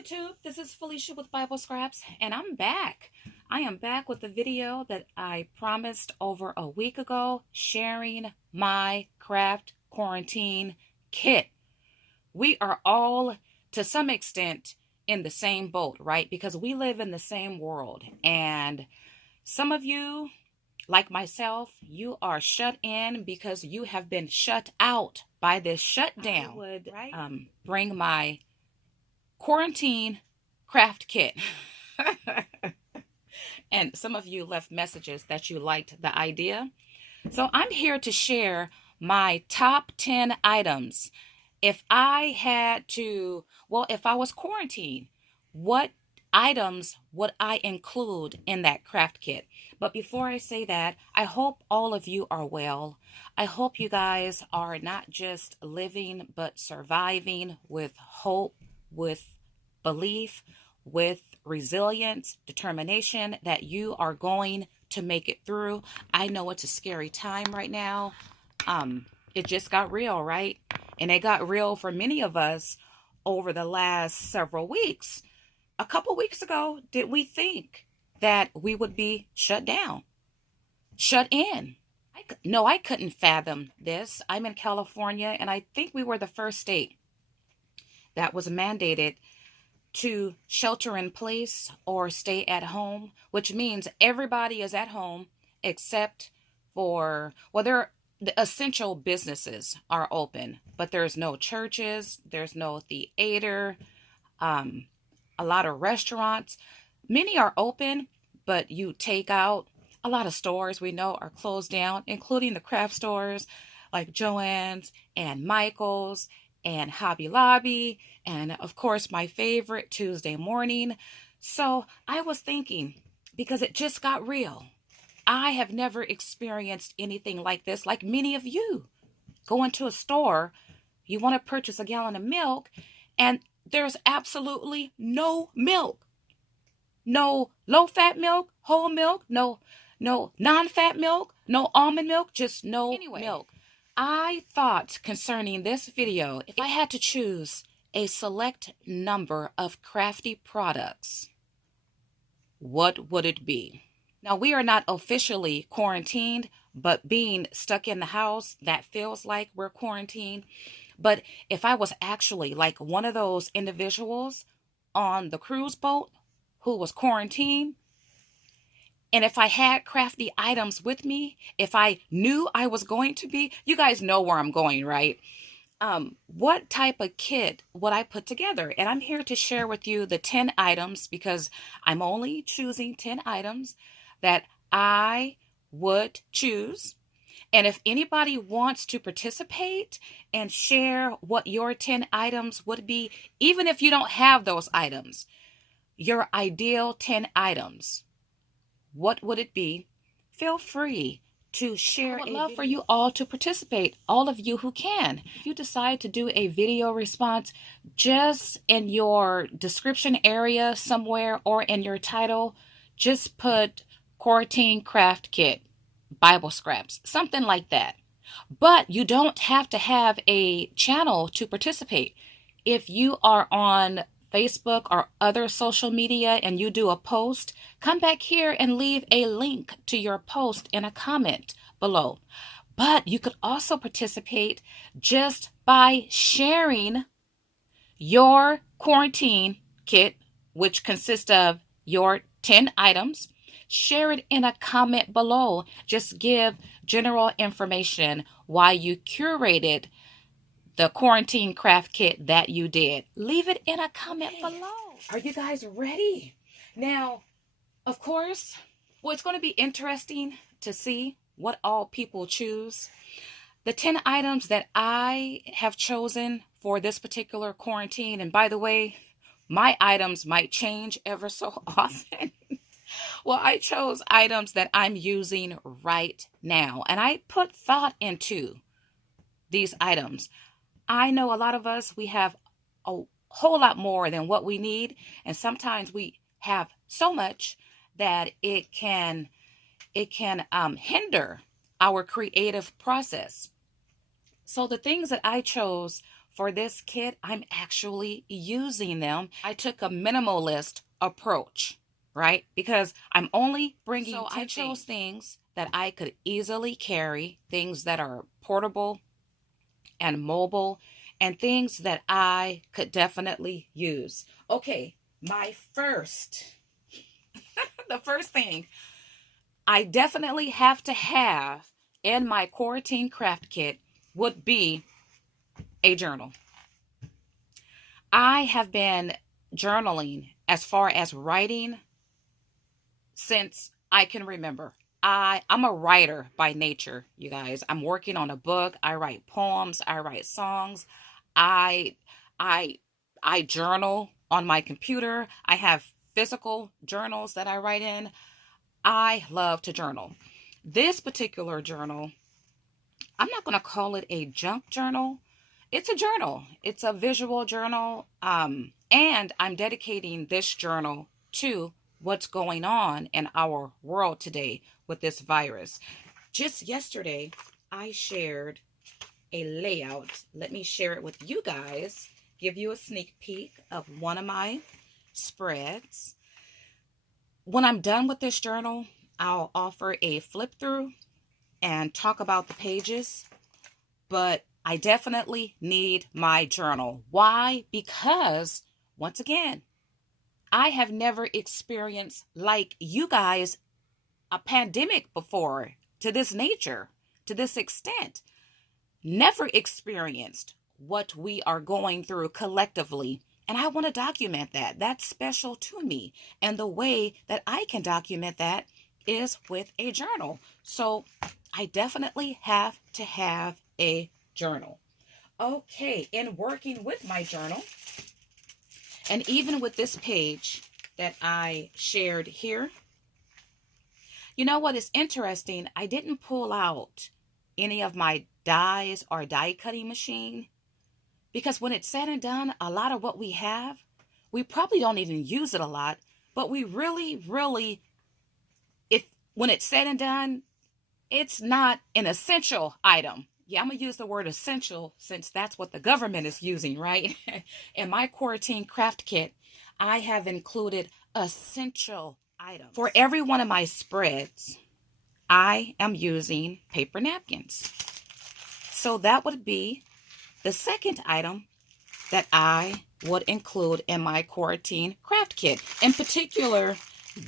YouTube, this is Felicia with Bible Scraps, and I'm back. I am back with the video that I promised over a week ago, sharing my craft quarantine kit. We are all, to some extent, in the same boat, right? Because we live in the same world, and some of you, like myself, you are shut in because you have been shut out by this shutdown. I would bring my quarantine craft kit. And some of you left messages that you liked the idea. So I'm here to share my top 10 items. If I had to, if I was quarantined, what items would I include in that craft kit? But before I say that, I hope all of you are well. I hope you guys are not just living, but surviving with hope, with belief, with resilience, determination that you are going to make it through. I know it's a scary time right now. It just got real, right? And it got real for many of us over the last several weeks. A couple weeks ago, did we think that we would be shut down, shut in? No, I couldn't fathom this. I'm in California, and I think we were the first state that was mandated to shelter in place or stay at home, which means everybody is at home except for, the essential businesses are open, but there's no churches, there's no theater, a lot of restaurants. Many are open, but you take out. A lot of stores we know are closed down, including the craft stores like Joann's and Michael's and Hobby Lobby, and of course my favorite, Tuesday Morning. So I was thinking, because it just got real, I have never experienced anything like this, like many of you. Go into a store, you want to purchase a gallon of milk, and there's absolutely no milk. No low-fat milk, whole milk, no non-fat milk, no almond milk, just no milk. I thought concerning this video, if I had to choose a select number of crafty products, what would it be? Now, we are not officially quarantined, but being stuck in the house, that feels like we're quarantined. But if I was actually like one of those individuals on the cruise boat who was quarantined, and if I had crafty items with me, if I knew I was going to be, you guys know where I'm going, right? What type of kit would I put together? And I'm here to share with you the 10 items, because I'm only choosing 10 items that I would choose. And if anybody wants to participate and share what your 10 items would be, even if you don't have those items, your ideal 10 items, what would it be? Feel free to share. I would love for you all to participate, all of you who can. If you decide to do a video response, just in your description area somewhere or in your title, just put Quarantine Craft Kit, Bible Scraps, something like that. But you don't have to have a channel to participate. If you are on Facebook or other social media and you do a post, come back here and leave a link to your post in a comment below. But you could also participate just by sharing your quarantine kit, which consists of your 10 items. Share it in a comment below. Just give general information why you curated the quarantine craft kit that you did. Leave it in a comment below. Are you guys ready? Now, of course, it's going to be interesting to see what all people choose. The 10 items that I have chosen for this particular quarantine, and by the way, my items might change ever so often. I chose items that I'm using right now, and I put thought into these items. I know a lot of us, we have a whole lot more than what we need, and sometimes we have so much that it can hinder our creative process. So the things that I chose for this kit, I'm actually using them. I took a minimalist approach, right? Because I'm only bringing so 10 I chose things that I could easily carry, things that are portable and mobile, and things that I could definitely use. Okay, my first, the first thing I definitely have to have in my quarantine craft kit would be a journal. I have been journaling as far as writing since I can remember. I'm a writer by nature, you guys. I'm working on a book. I write poems. I write songs. I I I journal on my computer. I have physical journals that I write in. I love to journal. This particular journal, I'm not going to call it a junk journal. It's a journal. It's a visual journal. And I'm dedicating this journal to what's going on in our world today with this virus. Just yesterday, I shared a layout. Let me share it with you guys, give you a sneak peek of one of my spreads. When I'm done with this journal, I'll offer a flip through and talk about the pages, but I definitely need my journal. Why? Because, once again, I have never experienced, like you guys, a pandemic before to this nature, to this extent. Never experienced what we are going through collectively. And I want to document that. That's special to me. And the way that I can document that is with a journal. So I definitely have to have a journal. Okay, in working with my journal, and even with this page that I shared here, you know what is interesting? I didn't pull out any of my dies or die cutting machine because when it's said and done, a lot of what we have, we probably don't even use it a lot, but we really, if when it's said and done, it's not an essential item. Yeah, I'm going to use the word essential since that's what the government is using, right? In my quarantine craft kit, I have included essential items. For every one of my spreads, I am using paper napkins. So that would be the second item that I would include in my quarantine craft kit. In particular,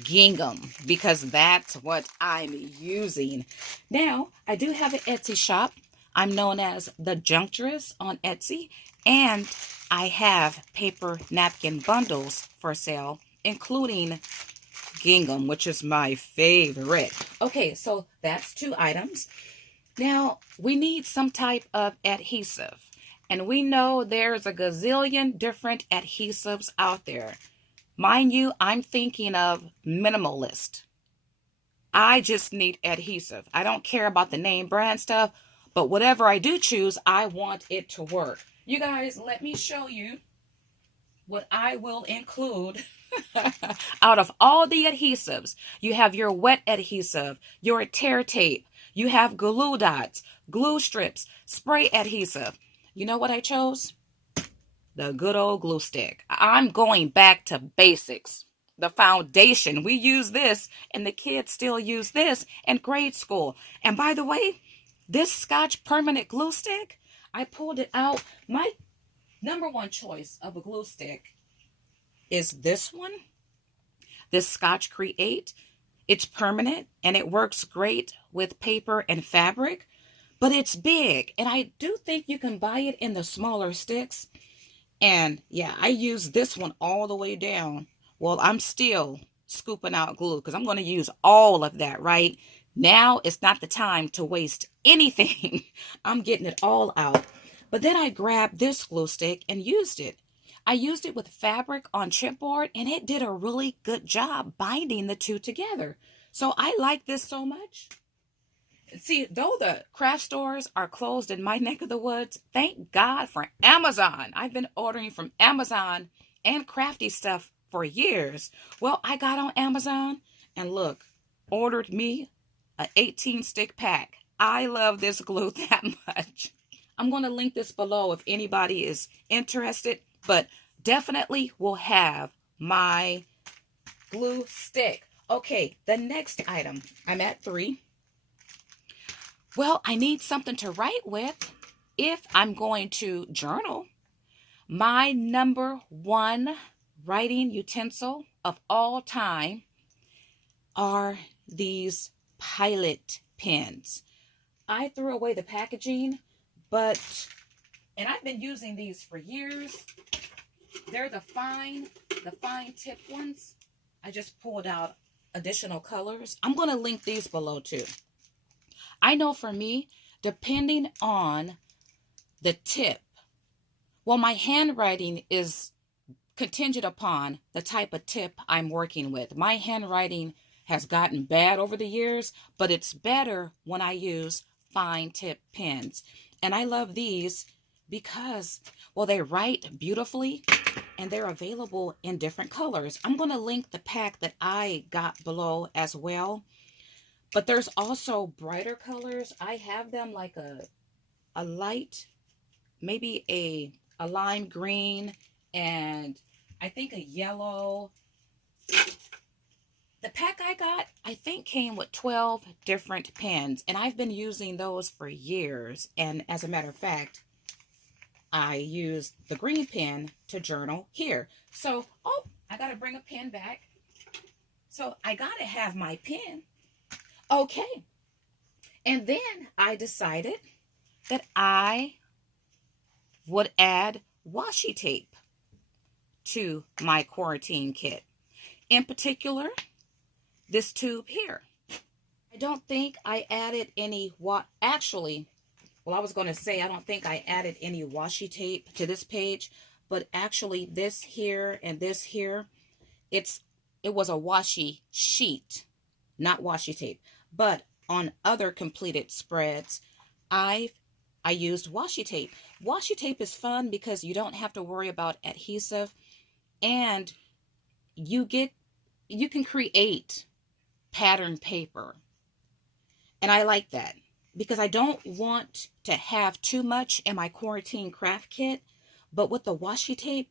gingham, because that's what I'm using. Now, I do have an Etsy shop. I'm known as the Juncturess on Etsy, and I have paper napkin bundles for sale, including gingham, which is my favorite. Okay, so that's 2 items. Now, we need some type of adhesive, and we know there's a gazillion different adhesives out there. Mind you, I'm thinking of Minimalist. I just need adhesive. I don't care about the name brand stuff, but whatever I do choose, I want it to work. You guys, let me show you what I will include. Out of all the adhesives, you have your wet adhesive, your tear tape, you have glue dots, glue strips, spray adhesive. You know what I chose? The good old glue stick. I'm going back to basics. The foundation. We use this, and the kids still use this in grade school. And by the way, this Scotch permanent glue stick, I pulled it out. My number one choice of a glue stick is this one, this Scotch Create. It's permanent, and it works great with paper and fabric, but it's big, and I do think you can buy it in the smaller sticks. And yeah, I use this one all the way down. Well, I'm still scooping out glue because I'm going to use all of that, right? Now it's not the time to waste anything. I'm getting it all out. But then I grabbed this glue stick and used it. I used it with fabric on chipboard, and it did a really good job binding the two together. So I like this so much. See, though the craft stores are closed in my neck of the woods, thank God for Amazon. I've been ordering from Amazon and crafty stuff for years. Well, I got on Amazon and look, ordered me a 18 stick pack. I love this glue that much. I'm going to link this below if anybody is interested, but definitely will have my glue stick. Okay, the next item. I'm at 3. Well, I need something to write with if I'm going to journal. My number 1 writing utensil of all time are these Pilot pens. I threw away the packaging, and I've been using these for years. They're the fine tip ones. I just pulled out additional colors. I'm going to link these below too. I know for me, depending on the tip, well, my handwriting is contingent upon the type of tip I'm working with. My handwriting has gotten bad over the years, but it's better when I use fine tip pens. And I love these because, well, they write beautifully and they're available in different colors. I'm going to link the pack that I got below as well. But there's also brighter colors. I have them like a light, maybe a lime green, and I think a yellow. The pack I got, I think, came with 12 different pens, and I've been using those for years. And as a matter of fact, I used the green pen to journal here. So, oh, I got to bring a pen back. So I got to have my pen. Okay. And then I decided that I would add washi tape to my quarantine kit. In particular, this tube here. I don't think I added any, actually, well, I was going to say I don't think I added any washi tape to this page, but actually this here and this here, it was a washi sheet, not washi tape. But on other completed spreads, I used washi tape. Washi tape is fun because you don't have to worry about adhesive, and you can create pattern paper. And I like that because I don't want to have too much in my quarantine craft kit, but with the washi tape,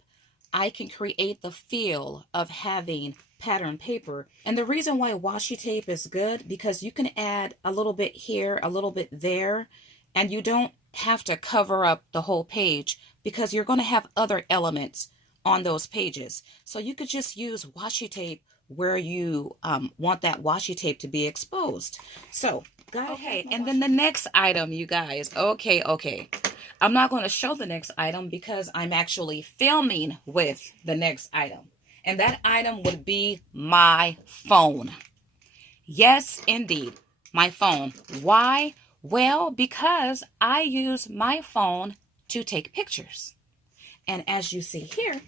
I can create the feel of having pattern paper. And the reason why washi tape is good, because you can add a little bit here, a little bit there, and you don't have to cover up the whole page because you're going to have other elements on those pages. So you could just use washi tape where you want that washi tape to be exposed. So, okay, and then the next item, you guys. Okay. I'm not going to show the next item because I'm actually filming with the next item. And that item would be my phone. Yes, indeed, my phone. Why? Well, because I use my phone to take pictures. And as you see here,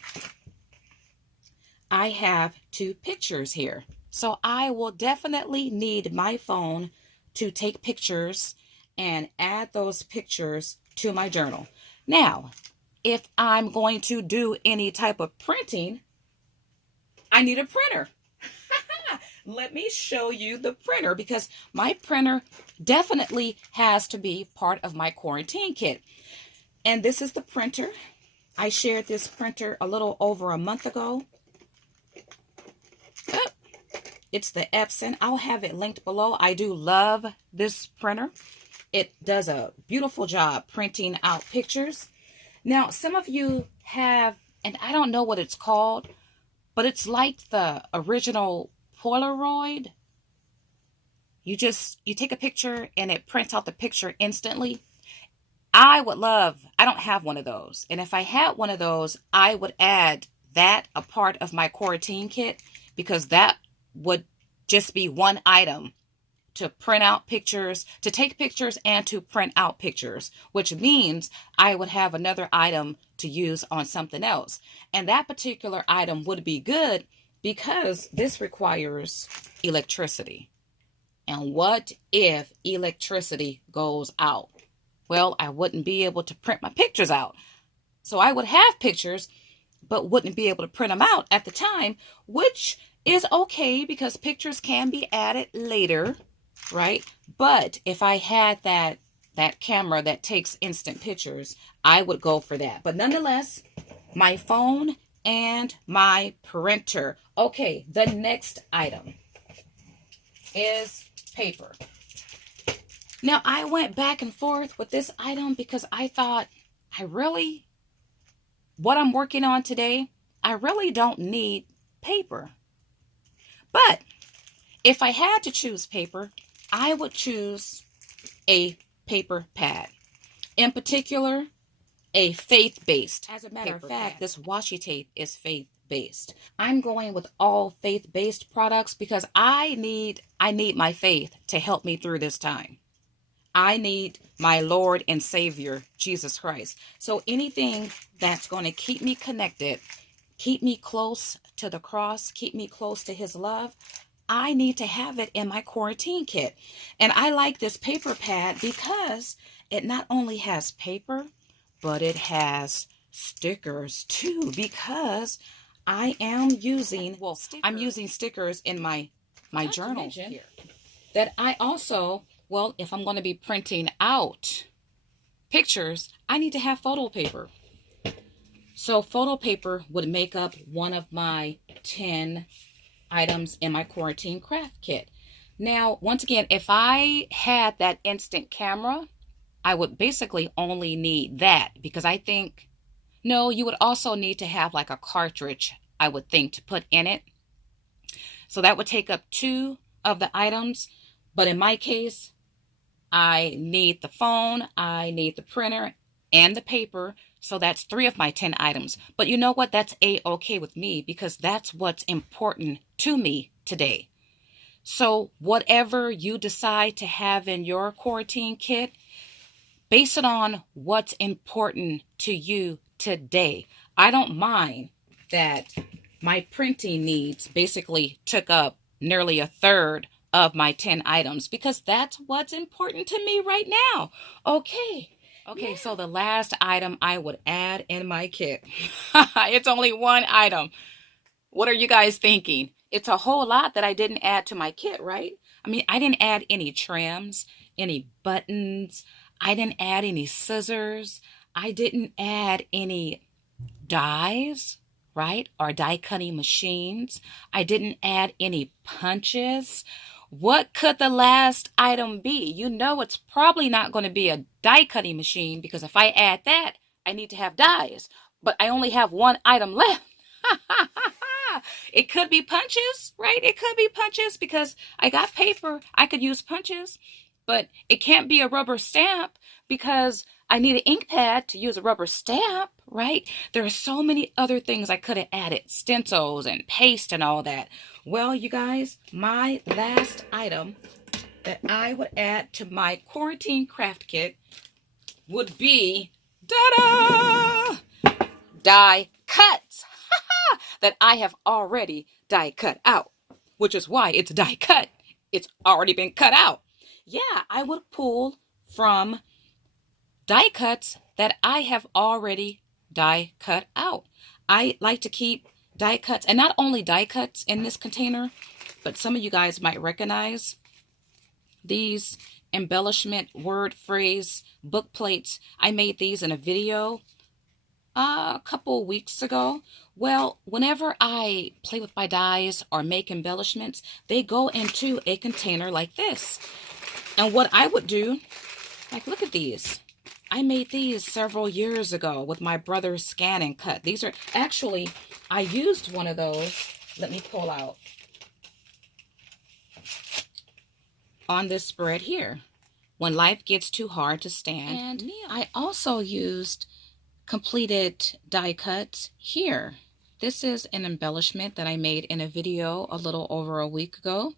I have 2 pictures here. So I will definitely need my phone to take pictures and add those pictures to my journal. Now, if I'm going to do any type of printing, I need a printer. Let me show you the printer because my printer definitely has to be part of my quarantine kit. And this is the printer. I shared this printer a little over a month ago. Oh, it's the Epson. I'll have it linked below. I do love this printer. It does a beautiful job printing out pictures. Now, some of you have, and I don't know what it's called, but it's like the original Polaroid. You take a picture and it prints out the picture instantly. I don't have one of those. And if I had one of those, I would add that a part of my quarantine kit because that would just be one item to print out pictures, to take pictures and to print out pictures, which means I would have another item to use on something else. And that particular item would be good because this requires electricity. And what if electricity goes out? Well, I wouldn't be able to print my pictures out. So I would have pictures, but wouldn't be able to print them out at the time, which is okay because pictures can be added later, right? But if I had that that camera that takes instant pictures, I would go for that. But nonetheless, my phone and my printer. Okay, the next item is paper. Now, I went back and forth with this item because I thought, what I'm working on today, I really don't need paper. But if I had to choose paper, I would choose a paper pad. In particular, a faith-based. As a matter of fact, this washi tape is faith-based. I'm going with all faith-based products because I need my faith to help me through this time. I need my Lord and Savior, Jesus Christ. So anything that's going to keep me connected, keep me close to the cross, keep me close to his love, I need to have it in my quarantine kit. And I like this paper pad because it not only has paper, but it has stickers too, because I am using, I'm using stickers in my journal here that I also, if I'm going to be printing out pictures, I need to have photo paper. So photo paper would make up one of my 10 items in my quarantine craft kit. Now, once again, if I had that instant camera, I would basically only need that, because I think, no, you would also need to have like a cartridge, I would think, to put in it. So that would take up 2 of the items. But in my case, I need the phone, I need the printer, and the paper. So that's 3 of my 10 items. But you know what? That's A-okay with me, because that's what's important to me today. So whatever you decide to have in your quarantine kit, base it on what's important to you today. I don't mind that my printing needs basically took up nearly a third of my 10 items, because that's what's important to me right now. Okay, yeah. So the last item I would add in my kit, it's only one item. What are you guys thinking? It's a whole lot that I didn't add to my kit, right? I mean, I didn't add any trims, any buttons. I didn't add any scissors. I didn't add any dies, right? Or die cutting machines. I didn't add any punches. What could the last item be? You know, it's probably not going to be a die cutting machine, because if I add that, I need to have dies. But I only have one item left. It could be punches, right? It could be punches, because I got paper. I could use punches, but it can't be a rubber stamp, because I need an ink pad to use a rubber stamp, right? There are so many other things I could have added, stencils and paste and all that. Well, you guys, my last item that I would add to my quarantine craft kit would be, da-da, die cuts that I have already die cut out, which is why it's die cut. It's already been cut out. Yeah, I would pull from die cuts that I have already die cut out. I like to keep die cuts, and not only die cuts in this container, but some of you guys might recognize these embellishment word phrase book plates. I made these in a video a couple weeks ago. Well, whenever I play with my dies or make embellishments, they go into a container like this. And what I would do, like, look at these. I made these several years ago with my brother's scan and cut. These are actually, I used one of those. Let me pull out on this spread here, when life gets too hard to stand. And I also used completed die cuts here. This is an embellishment that I made in a video a little over a week ago.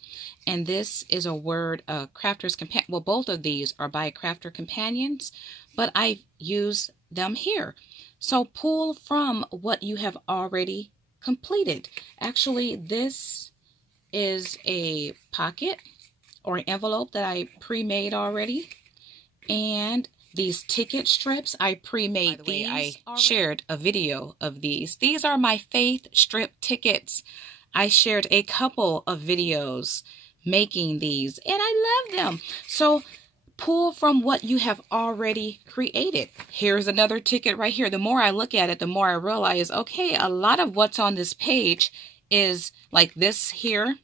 And this is a word, Crafter's Companion. Well, both of these are by Crafter Companions, but I use them here. So pull from what you have already completed. Actually, this is a pocket or an envelope that I pre-made already. And these ticket strips, I pre-made these. I shared a video of these. These are my faith strip tickets. I shared a couple of videos making these, and I love them. So pull from what you have already created. Here's another ticket right here. The more I look at it, the more I realize, okay, a lot of what's on this page is like this here.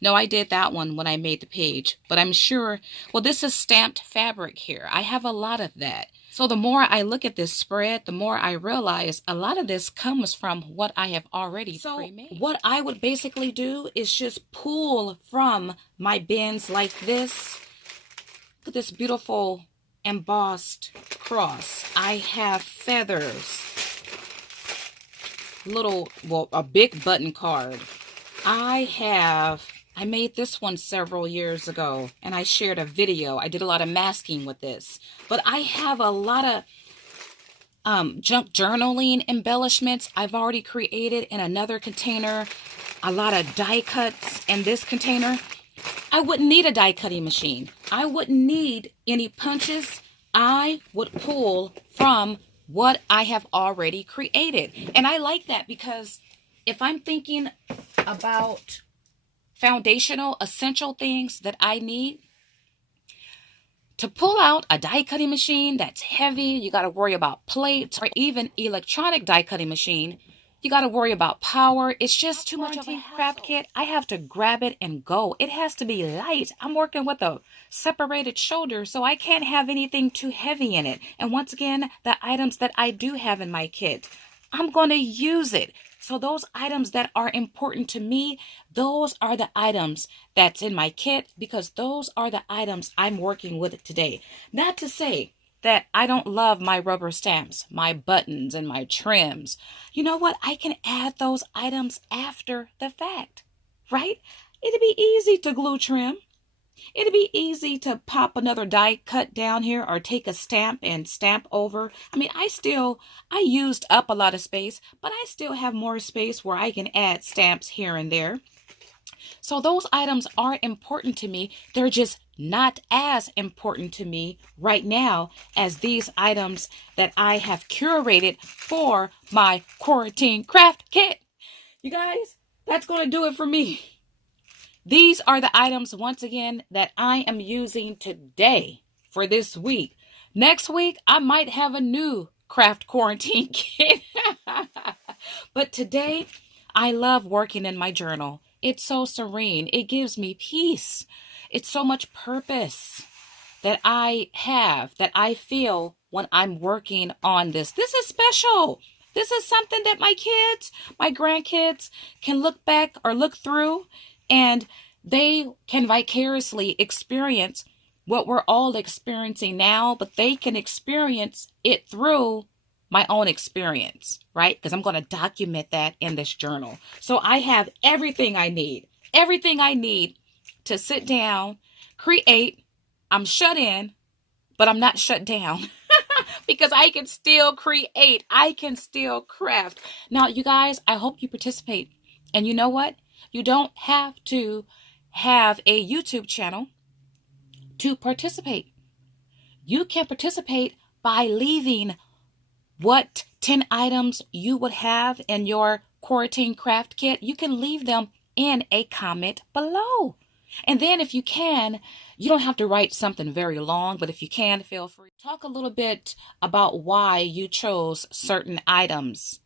No, I did that one when I made the page, but I'm sure, well, this is stamped fabric here. I have a lot of that. So the more I look at this spread, the more I realize a lot of this comes from what I have already pre-made. What I would basically do is just pull from my bins like this. Look at this beautiful embossed cross. I have feathers, a big button card. I made this one several years ago, and I shared a video. I did a lot of masking with this. But I have a lot of junk journaling embellishments I've already created in another container. A lot of die cuts in this container. I wouldn't need a die cutting machine. I wouldn't need any punches. I would pull from what I have already created. And I like that because if I'm thinking about foundational, essential things that I need, to pull out a die cutting machine that's heavy, you got to worry about plates, or even electronic die cutting machine, you got to worry about power. It's just too much of a craft kit. I have to grab it and go. It has to be light. I'm working with a separated shoulder, so I can't have anything too heavy in it. And once again, the items that I do have in my kit, I'm going to use it. So those items that are important to me, those are the items that's in my kit, because those are the items I'm working with today. Not to say that I don't love my rubber stamps, my buttons, and my trims. You know what? I can add those items after the fact, right? It'd be easy to glue trim. It'd be easy to pop another die cut down here or take a stamp and stamp over. I mean, I used up a lot of space, but I still have more space where I can add stamps here and there. So those items are important to me. They're just not as important to me right now as these items that I have curated for my quarantine craft kit. You guys, that's going to do it for me. These are the items, once again, that I am using today for this week. Next week, I might have a new craft quarantine kit. But today, I love working in my journal. It's so serene. It gives me peace. It's so much purpose that I have, that I feel when I'm working on this. This is special. This is something that my kids, my grandkids can look back or look through, and they can vicariously experience what we're all experiencing now, but they can experience it through my own experience, right? Because I'm going to document that in this journal. So I have everything I need to sit down, create. I'm shut in, but I'm not shut down because I can still create. I can still craft. Now, you guys, I hope you participate. And you know what? You don't have to have a YouTube channel to participate. You can participate by leaving what 10 items you would have in your quarantine craft kit. You can leave them in a comment below. And then if you can, you don't have to write something very long, but if you can, feel free. Talk a little bit about why you chose certain items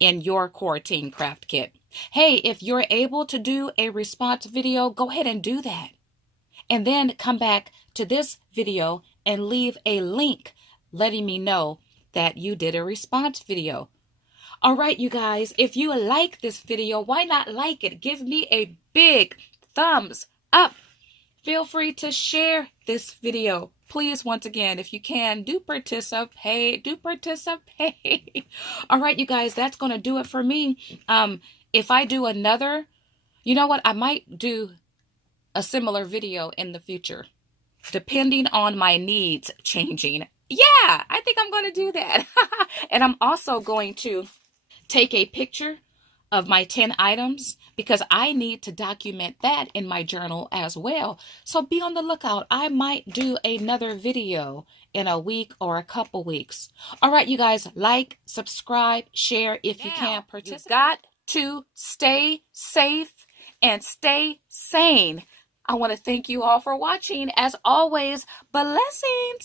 in your quarantine craft kit. Hey, if you're able to do a response video, go ahead and do that. And then come back to this video and leave a link letting me know that you did a response video. All right, you guys, if you like this video, why not like it? Give me a big thumbs up. Feel free to share this video. Please, once again, if you can, do participate. All right, you guys, that's going to do it for me. If I do another, you know what? I might do a similar video in the future, depending on my needs changing. Yeah, I think I'm going to do that. And I'm also going to take a picture of my 10 items because I need to document that in my journal as well. So be on the lookout. I might do another video in a week or a couple weeks. All right, you guys, like, subscribe, share if you can participate. You got to stay safe and stay sane. I want to thank you all for watching. As always, blessings.